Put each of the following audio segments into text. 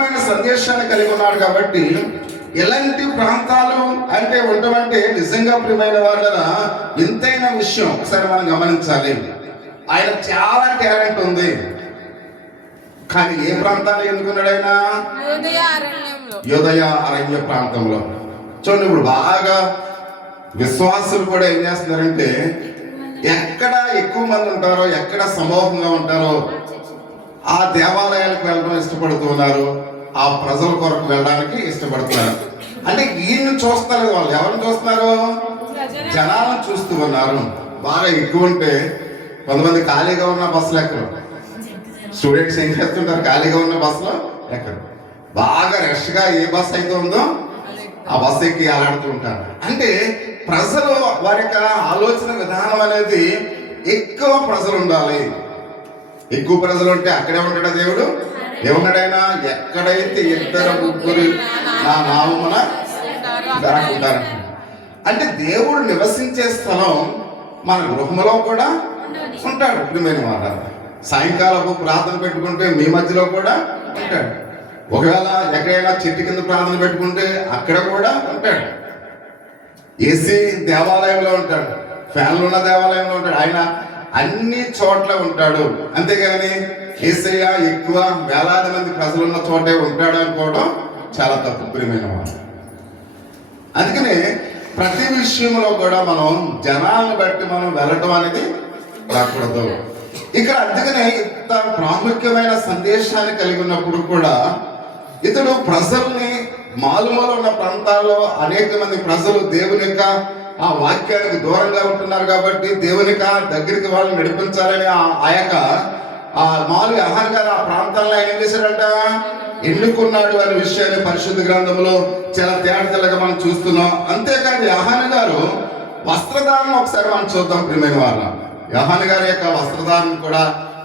ప్రాముఖ్యమైన సందేశాన్ని కలిగి ఉన్నాడు. కాబట్టి ఎలాంటి ప్రాంతాలు అంటే ఉండమంటే నిజంగా ప్రియమైన వాళ్ళ ఎంతైన విషయం ఒకసారి మనం గమనించాలి. ఆయన చాలా టాలెంట్ ఉంది, కానీ ఏ ప్రాంతాన్ని ఎన్నుకున్నాడు ఆయన? యోదయ అరణ్య ప్రాంతంలో. చూడండి, ఇప్పుడు బాగా విశ్వాసులు కూడా ఏం చేస్తున్నారంటే ఎక్కడ ఎక్కువ మంది ఉంటారో, ఎక్కడ సమూహంగా ఉంటారో ఆ దేవాలయాలకు వెళ్ళడం ఇష్టపడుతున్నారు, ఆ ప్రజల కొరకు వెళ్ళడానికి ఇష్టపడుతున్నారు. అంటే ఈయన్ని చూస్తారు, వాళ్ళు ఎవరిని చూస్తున్నారు? జనాలను చూస్తూ ఉన్నారు. బాగా ఎక్కువ ఉంటే కొంతమంది ఖాళీగా ఉన్న బస్సులు ఎక్కరు. స్టూడెంట్స్ ఏం చేస్తుంటారు? ఖాళీగా ఉన్న బస్సులో ఎక్కరు. బాగా రష్గా ఏ బస్సు అయితే ఉందో ఆ బస్సు ఎక్కి అలాడుతూ ఉంటారు. అంటే ప్రజలు వారి యొక్క ఆలోచన విధానం అనేది ఎక్కువ ప్రజలు ఉండాలి. ఎక్కువ ప్రజలు ఉంటే అక్కడే ఉంటాడా దేవుడు? ఏమన్నాడైనా? ఎక్కడైతే ఇద్దరు ముగ్గురు నా నామమున ఉంటారు. అంటే దేవుడు నివసించే స్థలం మన గృహంలో కూడా ఉంటాడు. ప్రియమైన మాట, సాయంకాలపు ప్రార్థన పెట్టుకుంటే మీ మధ్యలో కూడా ఉంటాడు. ఒకవేళ ఎక్కడైనా చెట్టు కింద ప్రార్థన పెట్టుకుంటే అక్కడ కూడా ఉంటాడు. ఏసీ దేవాలయంలో ఉంటాడు, ఫ్యాన్లు ఉన్న దేవాలయంలో ఉంటాడు. ఆయన అన్ని చోట్ల ఉంటాడు. అంతేగాని యేసయ్య ఎక్కువ వేలాది మంది ప్రజలు ఉన్న చోటే ఉంటాడు అనుకోవడం చాలా తప్పు. ప్రియమైన వాళ్ళు, అందుకనే ప్రతి విషయంలో కూడా మనం జనాలను బట్టి మనం వెళ్ళటం అనేది రాకూడదు. ఇక్కడ అందుకనే ఇంత ప్రాముఖ్యమైన సందేశాన్ని కలిగి ఉన్నప్పుడు కూడా ఇతడు ప్రజల్ని మారుమూల ఉన్న ప్రాంతాల్లో అనేక మంది ప్రజలు దేవుని యొక్క ఆ వాక్యానికి దూరంగా ఉంటున్నారు. కాబట్టి దేవుని దగ్గరికి వాళ్ళని నడిపించాలని ఆ యొక్క ఆ మాలు యోహాను గారు ఆ ప్రాంతాల్లో ఆయన ఏం చేశాడంట? ఎన్నుకున్నాడు అనే విషయాన్ని పరిశుద్ధ గ్రంథంలో చాలా తేటతెల్లగా మనం చూస్తున్నాం. అంతేకాదు యోహాను గారు వస్త్రధారణ ఒకసారి మనం చూద్దాం. ప్రియమైన వాళ్ళ, యోహాను గారి యొక్క వస్త్రధారణ కూడా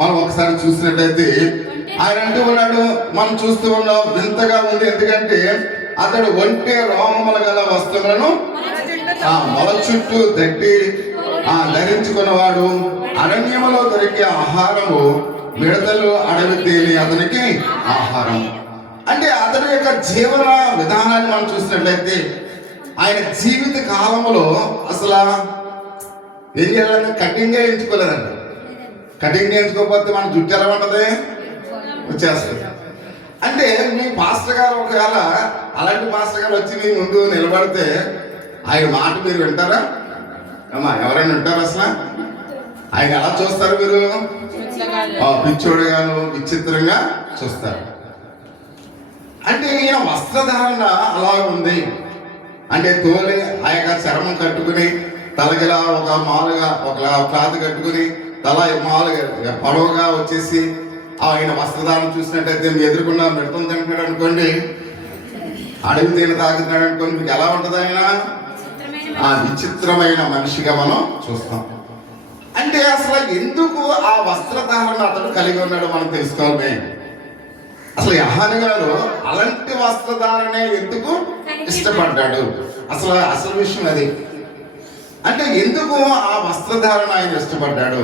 మనం ఒకసారి చూసినట్టయితే ఆయన అంటూ ఉన్నాడు, మనం చూస్తూ ఉన్నాం, వింతగా ఉంది. ఎందుకంటే అతడు ఒంటి రోమముల గల వస్త్రములను మొల చుట్టూ దట్టి ధరించుకున్నవాడు, అరణ్యములో దొరికే ఆహారము మిడతలు అడవి తేలి అతనికి ఆహారం. అంటే అతని యొక్క జీవన విధానాన్ని మనం చూసినట్లయితే ఆయన జీవిత కాలంలో అసలు ఏం చేయాలని కటింగ్ ఎంచుకోలేదండి. కటింగ్ ఎంచుకోకపోతే మన జుట్టు ఎలా ఉంటది? వచ్చేస్తుంది. అంటే మీ పాస్టర్ గారు ఒకవేళ అలాంటి పాస్టర్ గారు వచ్చి మీ ముందు నిలబడితే ఆయన మాట మీరు వింటారా? అమ్మా, ఎవరైనా వింటారా? అసలు ఆయన ఎలా చూస్తారు? మీరు పిచ్చోడుగాను విచిత్రంగా చూస్తారు. అంటే ఈయన వస్త్రధారణ అలా ఉంది. అంటే తోలి ఆ యొక్క చర్మం కట్టుకుని తలగిలా ఒక మాలుగా ఒక క్లాత్ కట్టుకుని తల మాలుగా పొడవుగా వచ్చేసి ఆయన వస్త్రధారణ చూసినట్టయితే మీ ఎదురుకుండా మిడతం తింటున్నాడు అనుకోండి, అడవి తేనె తాగుతున్నాడు అనుకోండి, మీకు ఎలా ఉంటుంది? ఆయన ఆ విచిత్రమైన మనిషిగా మనం చూస్తాం. అంటే అసలు ఎందుకు ఆ వస్త్రధారణ అతడు కలిగి ఉన్నాడో మనం తెలుసుకోవాలి. అసలు యోహాను గారు అలాంటి వస్త్రధారణే ఎందుకు ఇష్టపడ్డాడు? అసలు విషయం అది. అంటే ఎందుకు ఆ వస్త్రధారణ ఆయన ఇష్టపడ్డాడు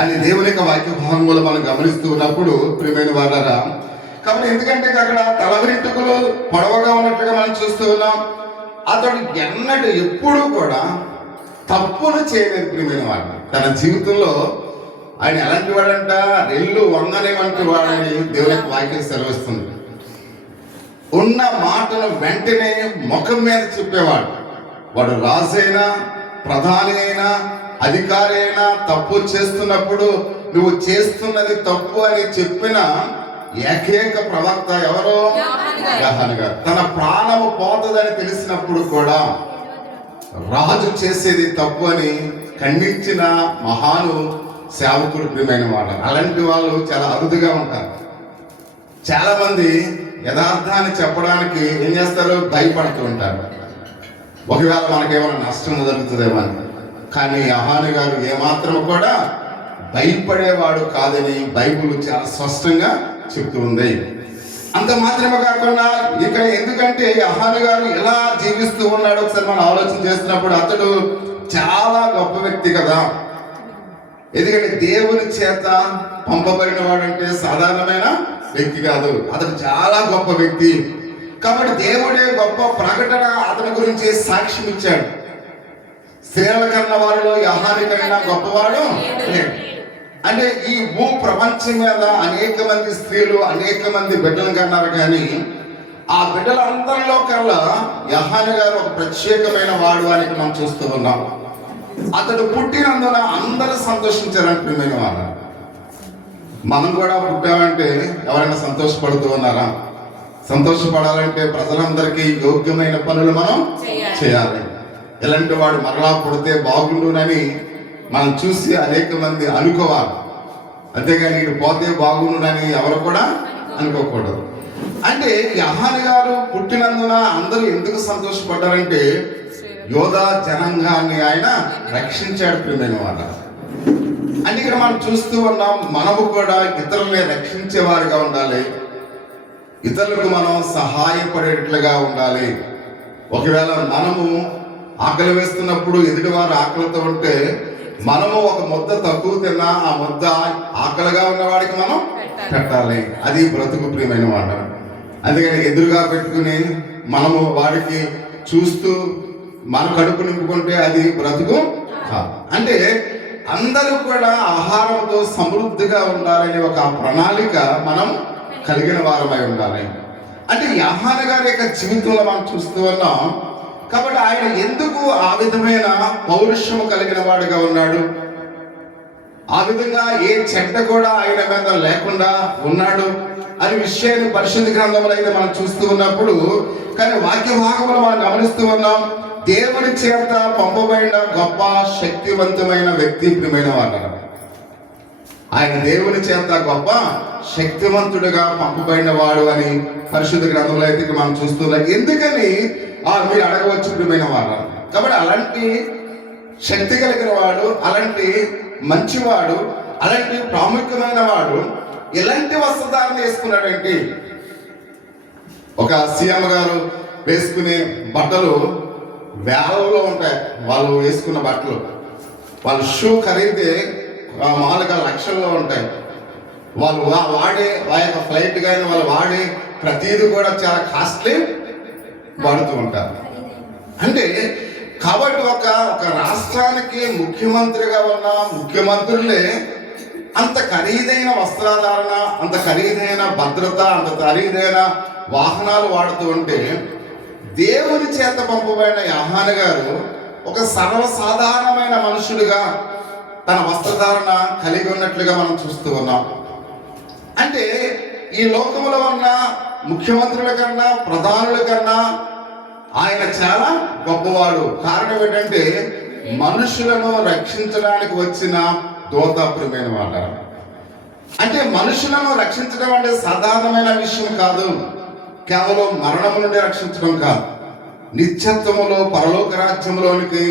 అని దేవుని యొక్క వాక్య భాగంలో మనం గమనిస్తూ ఉన్నప్పుడు ప్రియమైన వారారా, కాబట్టి ఎందుకంటే అక్కడ తల వెంట్రుకలు పొడవగా ఉన్నట్లుగా మనం చూస్తూ ఉన్నాం. అతడు ఎప్పుడు కూడా తప్పును చేయలేదు. ప్రియమైన వాడు తన జీవితంలో ఆయన ఎలాంటి వాడంట? రెల్లు వంగనే వంటి వాడని దేవుని యొక్క వాక్యం సెలవిస్తుంది. ఉన్న మాటను వెంటనే ముఖం మీద చెప్పేవాడు. వాడు రాజైనా ప్రధాని అయినా అధికారి అయినా తప్పు చేస్తున్నప్పుడు నువ్వు చేస్తున్నది తప్పు అని చెప్పిన ఏకైక ప్రవక్త ఎవరో? యోహాను గారు. తన ప్రాణము పోతుందని తెలిసినప్పుడు కూడా రాజు చేసేది తప్పు అని ఖండించిన మహాను సేవకుడు. ప్రియమైన వాళ్ళు, అలాంటి వాళ్ళు చాలా అరుదుగా ఉంటారు. చాలా మంది యథార్థాన్ని చెప్పడానికి ఏం చేస్తారు? భయపడుతూ ఉంటారు. ఒకవేళ మనకేమైనా నష్టం జరుగుతుందేమో అని. కానీ యోహాను గారు ఏమాత్రం కూడా భయపడేవాడు కాదని బైబిల్ చాలా స్పష్టంగా చెప్తూ ఉంది. అంత మాత్రమే కాకుండా ఇక్కడ ఎందుకంటే యోహాను గారు ఎలా జీవిస్తూ ఉన్నాడు ఒకసారి మనం ఆలోచన చేస్తున్నప్పుడు అతడు చాలా గొప్ప వ్యక్తి కదా. ఎందుకంటే దేవుని చేత పంపబడిన వాడంటే సాధారణమైన వ్యక్తి కాదు, అతడు చాలా గొప్ప వ్యక్తి. కాబట్టి దేవుడే గొప్ప ప్రకటన అతని గురించి సాక్ష్యం ఇచ్చాడు. స్త్రీల కన్నా వారిలో యహాని కన్నా గొప్పవాడు లేడు. అంటే ఈ భూ ప్రపంచం మీద అనేక మంది స్త్రీలు అనేక మంది బిడ్డలు కన్నారు, కానీ ఆ బిడ్డలందరిలో కల్లా యహాని గారు ఒక ప్రత్యేకమైన వాడు అని మనం చూస్తూ ఉన్నాం. అతడు పుట్టినందున అందరూ సంతోషించారంటున్నాను వాళ్ళు. మనం కూడా పుట్టామంటే ఎవరైనా సంతోషపడుతూ ఉన్నారా? సంతోషపడాలంటే ప్రజలందరికీ యోగ్యమైన పనులు మనం చేయాలి. ఇలాంటి వాడు మరలా పుడితే బాగుండునని మనం చూసి అనేక మంది అనుకోవాలి, అంతేగాని ఇటు పోతే బాగుండునని ఎవరు కూడా అనుకోకూడదు. అంటే యహాని గారు పుట్టినందున అందరూ ఎందుకు సంతోషపడ్డారంటే యోధా జనాంగాన్ని ఆయన రక్షించాడు ప్రియమైన వాళ్ళ. అంటే ఇక్కడ మనం చూస్తూ ఉన్నాం, మనము కూడా ఇతరుల్ని రక్షించేవారుగా ఉండాలి, ఇతరులకు మనం సహాయపడేట్లుగా ఉండాలి. ఒకవేళ మనము ఆకలి వేస్తున్నప్పుడు ఎదుటివారు ఆకలితో ఉంటే మనము ఒక ముద్ద తక్కువ తిన్నా ఆ ముద్ద ఆకలిగా ఉన్నవాడికి మనం పెట్టాలి. అది బ్రతుకు ప్రియమైన మాట. అందుకని ఎదురుగా పెట్టుకుని మనము వాడికి చూస్తూ మన కడుపు నింపుకుంటే అది బ్రతుకు కాదు. అంటే అందరూ కూడా ఆహారంతో సమృద్ధిగా ఉండాలనే ఒక ప్రణాళిక మనం కలిగిన వారమై ఉండాలి. అంటే యహాని గారి యొక్క జీవితంలో మనం చూస్తూ ఉన్నాం. కాబట్టి ఆయన ఎందుకు ఆ విధమైన పౌరుషము కలిగిన వాడిగా ఉన్నాడు, ఆ విధంగా ఏ చెడ్డ కూడా ఆయన మీద లేకుండా ఉన్నాడు అనే విషయాన్ని పరిశుద్ధ గ్రంథంలో అయితే మనం చూస్తూ ఉన్నప్పుడు, కానీ వాక్య భాగంలో మనం గమనిస్తూ ఉన్నాం, దేవుని చేత పంపబడిన గొప్ప శక్తివంతమైన వ్యక్తి ప్రియమైన వాడు. ఆయన దేవుని చేత గొప్ప శక్తివంతుడిగా పంపబడిన వాడు అని పరిశుద్ధ గ్రంథంలో అయితే మనం చూస్తున్నాం. ఎందుకని మీరు అడగవచ్చు ప్రియమైన వాడు. కాబట్టి అలాంటి శక్తి కలిగిన వాడు, అలాంటి మంచివాడు, అలాంటి ప్రాముఖ్యమైన వాడు ఎలాంటి వస్త్రధారణ వేసుకున్నాడంటే, ఒక సీఎం గారు వేసుకునే బట్టలు వేలలో ఉంటాయి. వాళ్ళు వేసుకున్న బట్టలు, వాళ్ళ షూ ఖరీదే మామూలుగా లక్షల్లో ఉంటాయి. వాళ్ళు వాడే యొక్క ఫ్లైట్ కానీ వాళ్ళు వాడే ప్రతిదీ కూడా చాలా కాస్ట్లీ వాడుతూ ఉంటారు. అంటే కాబట్టి ఒక రాష్ట్రానికి ముఖ్యమంత్రిగా ఉన్న ముఖ్యమంత్రులే అంత ఖరీదైన వస్త్రధారణ, అంత ఖరీదైన భద్రత, అంత ఖరీదైన వాహనాలు వాడుతూ ఉంటే, దేవుని చేత పంపబడిన యహాని గారు ఒక సర్వసాధారణమైన మనుషుడిగా తన వస్త్రధారణ కలిగి ఉన్నట్లుగా మనం చూస్తూ ఉన్నాం. అంటే ఈ లోకంలో ఉన్న ముఖ్యమంత్రుల కన్నా ప్రధానుల కన్నా ఆయన చాలా గొప్పవాడు. కారణం ఏంటంటే మనుషులను రక్షించడానికి వచ్చిన దూతప్రియమైన వాడ. అంటే మనుషులను రక్షించడం అంటే సాధారణమైన విషయం కాదు. కేవలం మరణం నుండి రక్షించడం కాదు, నిత్యత్వములో పరలోక రాజ్యంలోనికి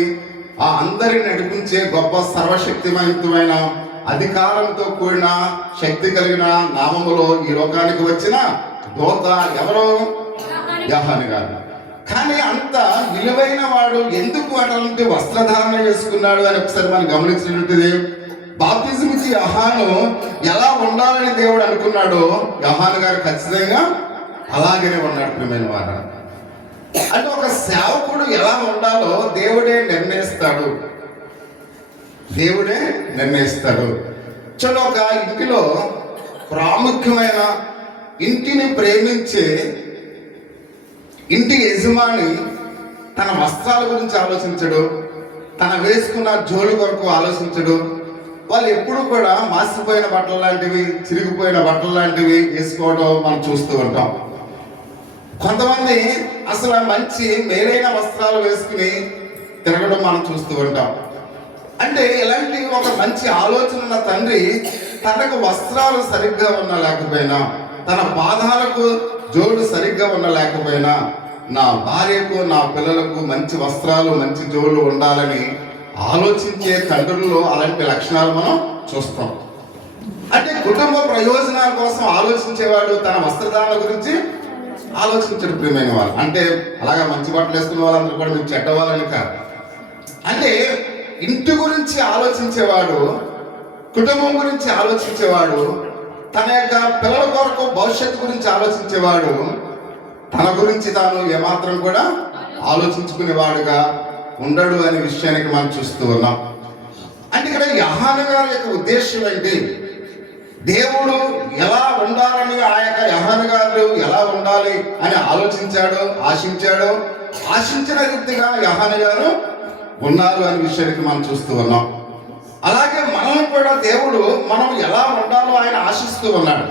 ఆ అందరిని నడిపించే గొప్ప సర్వశక్తివంతమైన అధికారంతో కూడిన శక్తి కలిగిన నామములో ఈ లోకానికి వచ్చిన దూత ఎవరు? యహాని గారు. కానీ అంత విలువైన వాడు ఎందుకు అటువంటి వస్త్రధారణ చేసుకున్నాడు అని ఒకసారి మనం గమనించినట్టు, బాప్తిజం ఇచ్చి యహాను ఎలా ఉండాలని దేవుడు అనుకున్నాడో యహాను గారు ఖచ్చితంగా అలాగనే ఉన్నాడు ప్రియమైన వాడు. అంటే ఒక సేవకుడు ఎలా ఉండాలో దేవుడే నిర్ణయిస్తాడు, దేవుడే నిర్ణయిస్తాడు. చూడ, ఒక ఇంటిలో ప్రాముఖ్యమైన ఇంటిని ప్రేమించే ఇంటి యజమాని తన వస్త్రాల గురించి ఆలోచించడు, తన వేసుకున్న జోలు కొరకు ఆలోచించడు. వాళ్ళు ఎప్పుడు కూడా మాసిపోయిన బట్టలు లాంటివి, చిరిగిపోయిన బట్టలు లాంటివి వేసుకోవడం మనం చూస్తూ ఉంటాం. కొంతమంది అసలు మంచి మేలైన వస్త్రాలు వేసుకుని తిరగడం మనం చూస్తూ ఉంటాం. అంటే ఇలాంటి ఒక మంచి ఆలోచన ఉన్న తండ్రి తనకు వస్త్రాలు సరిగ్గా ఉన్న లేకపోయినా, తన పాదాలకు జోడు సరిగ్గా ఉన్న లేకపోయినా, నా భార్యకు నా పిల్లలకు మంచి వస్త్రాలు మంచి జోళ్ళు ఉండాలని ఆలోచించే తండ్రుల్లో అలాంటి లక్షణాలు మనం చూస్తాం. అంటే కుటుంబ ప్రయోజనాల కోసం ఆలోచించేవాడు తన వస్త్రధారణ గురించి ఆలోచించడు ప్రియమైన వాళ్ళు. అంటే అలాగా మంచి బట్టలు వేసుకున్న వాళ్ళందరూ కూడా మీకు చెడ్డవాళ్ళని కాదు. అంటే ఇంటి గురించి ఆలోచించేవాడు, కుటుంబం గురించి ఆలోచించేవాడు తన యొక్క పిల్లల కొరకు భవిష్యత్తు గురించి ఆలోచించేవాడు తన గురించి తాను ఏమాత్రం కూడా ఆలోచించుకునేవాడుగా ఉండడు అనే విషయానికి మనం చూస్తూ ఉన్నాం. అంటే ఇక్కడ యోహాను గారి యొక్క ఉద్దేశం ఏంటి? దేవుడు ఎలా ఉండాలని ఆ యొక్క యోహాను గారు ఎలా ఉండాలి అని ఆలోచించాడు, ఆశించిన రీతిగా యోహాను గారు ఉన్నారు అనే విషయానికి మనం చూస్తూ ఉన్నాం. అలాగే మనం కూడా దేవుడు మనం ఎలా ఉండాలో ఆయన ఆశిస్తూ ఉన్నాడు.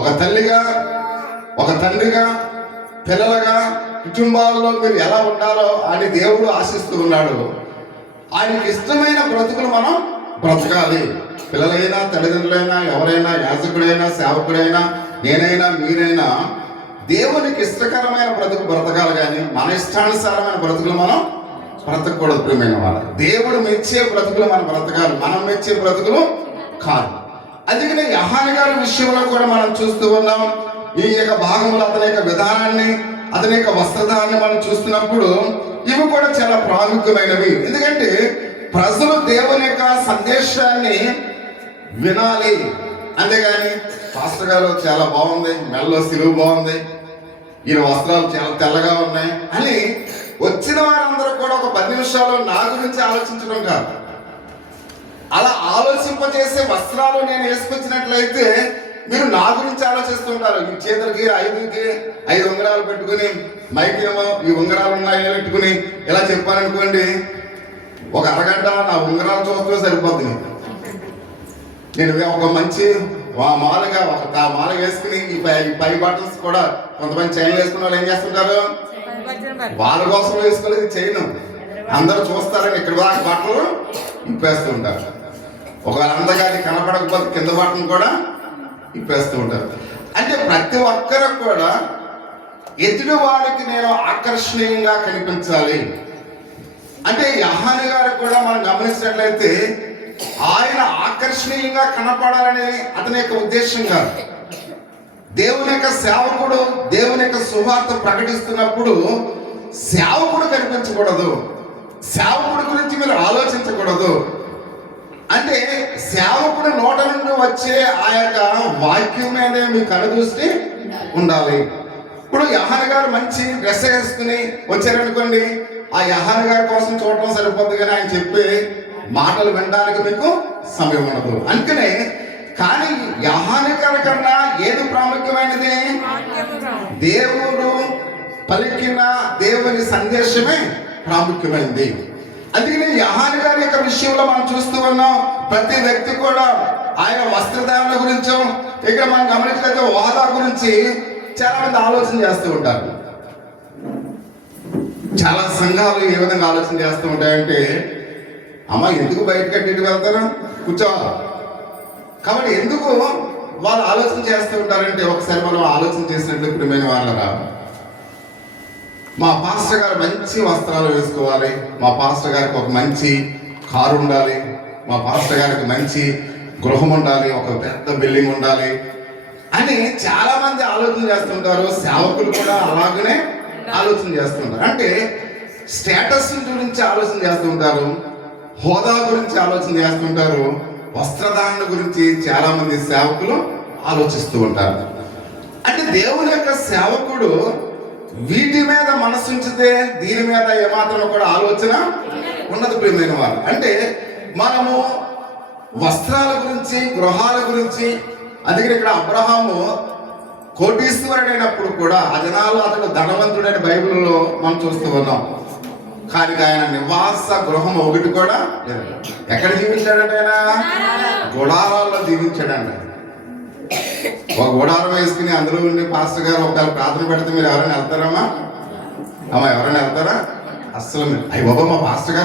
ఒక తల్లిగా, ఒక తండ్రిగా, పిల్లలుగా, కుటుంబాల్లో మీరు ఎలా ఉండాలో అని దేవుడు ఆశిస్తూ ఉన్నాడు. ఆయనకి ఇష్టమైన బ్రతుకులు మనం బ్రతకాలి. పిల్లలైనా, తల్లిదండ్రులైనా, ఎవరైనా, యాజకుడైనా, సేవకుడైనా, నేనైనా, మీరైనా దేవునికి ఇష్టకరమైన బ్రతుకు బ్రతకాలి. కానీ మన ఇష్టానుసారమైన బ్రతుకులు మనం బ్రతకూడదు. ప్రియమైన వాళ్ళు, దేవుడు మెచ్చే బ్రతుకులు మనం బ్రతకాలి, మనం మెచ్చే బ్రతుకులు కాదు. అందుకనే యోహాను గారి విషయంలో కూడా మనం చూస్తూ ఉన్నాం. ఈ యొక్క భాగంలో అతని యొక్క విధానాన్ని, అతని యొక్క వస్త్రధారాన్ని మనం చూస్తున్నప్పుడు ఇవి కూడా చాలా ప్రాముఖ్యమైనవి. ఎందుకంటే ప్రజలు దేవుని యొక్క సందేశాన్ని వినాలి. అంతేగాని పాస్టర్ గారు చాలా బాగుంది, మెల్లో సిలువ బాగుంది, ఈయన వస్త్రాలు చాలా తెల్లగా ఉన్నాయి అని వచ్చిన వారందరూ కూడా ఒక 10 నిమిషాలు నా గురించి ఆలోచించడం కాదు. అలా ఆలోచింపజేసే వస్త్రాలు నేను వేసుకొచ్చినట్లయితే మీరు నా గురించి ఆలోచిస్తుంటారు. ఈ చేతులకి 5 ఉంగరాలు పెట్టుకుని మైక్ ఏమో ఈ ఉంగరాలు ఉన్నాయి పెట్టుకుని ఇలా చెప్పాననుకోండి, ఒక అరగంట నా ఉంగరాలు చూస్తే సరిపోతుంది. నేను ఒక మంచి మాలుగా ఒక మాల వేసుకుని ఈ పై బటన్స్ కూడా కొంతమంది చైన్లు వేసుకున్న వాళ్ళు ఏం చేస్తుంటారు, వాళ్ళ కోసం వేసుకోలేదు చైన్, అందరూ చూస్తారని ఇక్కడ దాకా బట్టలు ఇప్పేస్తూ ఉంటారు. ఒకవేళ అందగాది కనపడకపోతే కింద బట్టను కూడా ఇప్పేస్తూ ఉంటారు. అంటే ప్రతి ఒక్కరు కూడా ఎదుటి వారికి నేను ఆకర్షణీయంగా కనిపించాలి. అంటే యోహాను గారు కూడా మనం గమనించినట్లయితే ఆయన ఆకర్షణీయంగా కనపడాలని అతని యొక్క ఉద్దేశం కాదు. దేవుని యొక్క సేవకుడు దేవుని యొక్క సువార్త ప్రకటిస్తున్నప్పుడు సేవకుడు కనిపించకూడదు, సేవకుడి గురించి మీరు ఆలోచించకూడదు. అంటే సేవకుడు నోట నుండి వచ్చే ఆ యొక్క వాక్యం మీద మీ కనుదృష్టి ఉండాలి. ఇప్పుడు యోహాను గారు మంచి డ్రెస్ వేసుకుని వచ్చారనుకోండి, ఆ యోహాను గారి కోసం చూడటం సరిపోద్ది, కానీ ఆయన చెప్పే మాటలు వినడానికి మీకు సమయం ఉండదు. అందుకనే కానీ యోహాను గారి కన్నా ఏది ప్రాముఖ్యమైనది? దేవుడు పలికిన దేవుని సందేశమే ప్రాముఖ్యమైనది. అందుకని యోహాను గారి యొక్క విషయంలో మనం చూస్తూ ఉన్నాం. ప్రతి వ్యక్తి కూడా ఆయన వస్త్రధారణ గురించో, ఇక్కడ మనం గమనించినట్లయితే హోదా గురించి చాలా మంది ఆలోచన చేస్తూ ఉంటారు. చాలా సంఘాలు ఏ విధంగా ఆలోచన చేస్తూ ఉంటాయంటే, అమ్మ ఎందుకు బయట కట్టి వెళ్తారు, కూర్చోవాలి. కాబట్టి ఎందుకు వాళ్ళు ఆలోచన చేస్తూ ఉంటారంటే, ఒకసారి మనం ఆలోచన చేసినట్లు ప్రియమైన వాళ్ళరా, మా పాస్టర్ గారు మంచి వస్త్రాలు వేసుకోవాలి, మా పాస్టర్ గారికి ఒక మంచి కారు ఉండాలి, మా పాస్టర్ గారికి మంచి గృహం ఉండాలి, ఒక పెద్ద బిల్డింగ్ ఉండాలి అని చాలా మంది ఆలోచన చేస్తుంటారు. సేవకులు కూడా అలాగనే ఆలోచన చేస్తుంటారు. అంటే స్టేటస్ గురించి ఆలోచన చేస్తుంటారు, హోదా గురించి ఆలోచన చేస్తుంటారు, వస్త్రధారణ గురించి చాలా మంది సేవకులు ఆలోచిస్తూ ఉంటారు. అంటే దేవుని యొక్క సేవకుడు వీటి మీద మనసు ఉంచితే దీని మీద ఏమాత్రం కూడా ఆలోచన ఉండదు ప్రియమైన వారు. అంటే మనము వస్త్రాల గురించి, గృహాల గురించి, అందుకని ఇక్కడ అబ్రహాము కోటీశ్వరుడైనప్పుడు కూడా అజనాలు అతడు ధనవంతుడైన బైబిల్లో మనం చూస్తూ ఉన్నాం. కానీ ఆయన నివాస గృహం ఒకటి కూడా లేదు. ఎక్కడ జీవించాడంటే ఆయన గుడారాల్లో జీవించాడండి. ఒక గుడారం వేసుకుని అందులో ఉండి పాస్టర్ గారు ఒకవేళ ప్రార్థన పెడితే మీరు ఎవరైనా వెళ్తారమ్మా? అమ్మా ఎవరైనా వెళ్తారా? అస్సలు అయ్యి బాబా మా పాస్టర్ గారు